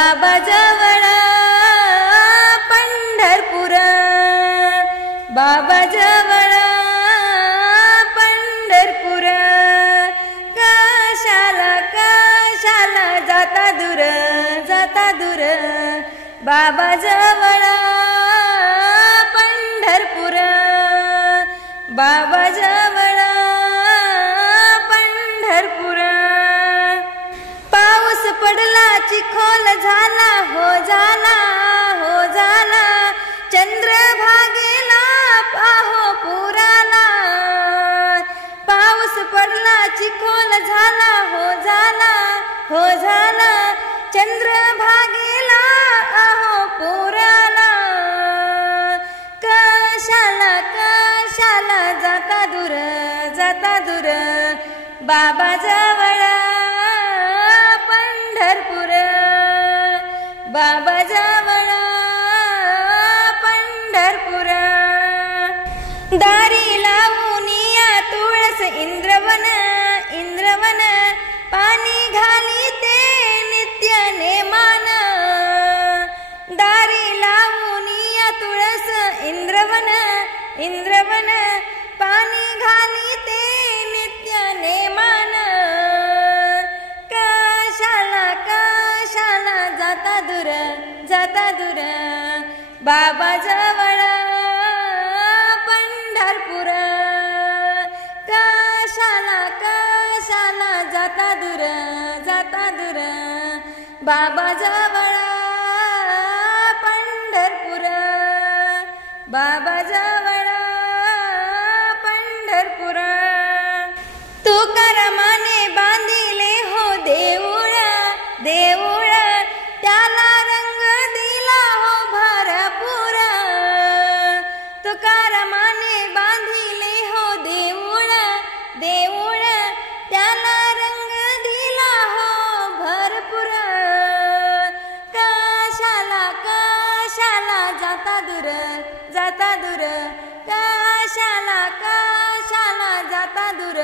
बाबा जवळ पंढरपूर, बाबा जवळ पंढरपूर, कशाला कशाला जाता दूर जाता दूर, बाबा जवळ पंढरपूर, बाबा जवळ पंढरपूर. पाऊस पडला चिखोल झाला हो झाला हो झाला, चंद्रभागेला पाहो पुराला. पाऊस पडला चिखोल झाला हो झाला हो झाला, चंद्रभागेला आहो पुराला. कशाला कशाला जाता दूर जाता दूर, बाबा जवळ पंढरपूर, बाबा जवळ पंढरपूर. दारी लावूनिया तुळस इंद्रवन इंद्रवन, पाणी घाली ते नित्य नेमान. दारी लावूनिया तुळस इंद्रवन इंद्रवन, पाणी घाली ते नित्य नेमान. कशाला कशाला जाता दूर जाता दूर, बाबा जवळ पंढरपूर. कशाला कशाला जाता दूर जाता दूर, बाबा जवळ पंढरपूर, बाबा जवळ पंढरपूर. तुकारामाने बांधिले हो देऊळ देऊळ, त्याला रंग दिला हो भरपूर. तुकारामाने बांधिले हो देऊळ देऊळ, त्याला रंग दिला हो भरपूर. कशाला कशाला जाता दूर जाता दूर, कशाला कशाला जाता दूर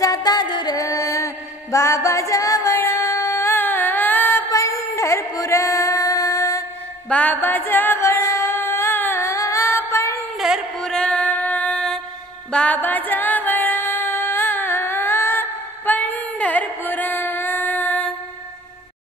जाता दूर, बाबा जवळ पंढरपूर, बाबा जवळ पंढरपूर, बाबा जवळ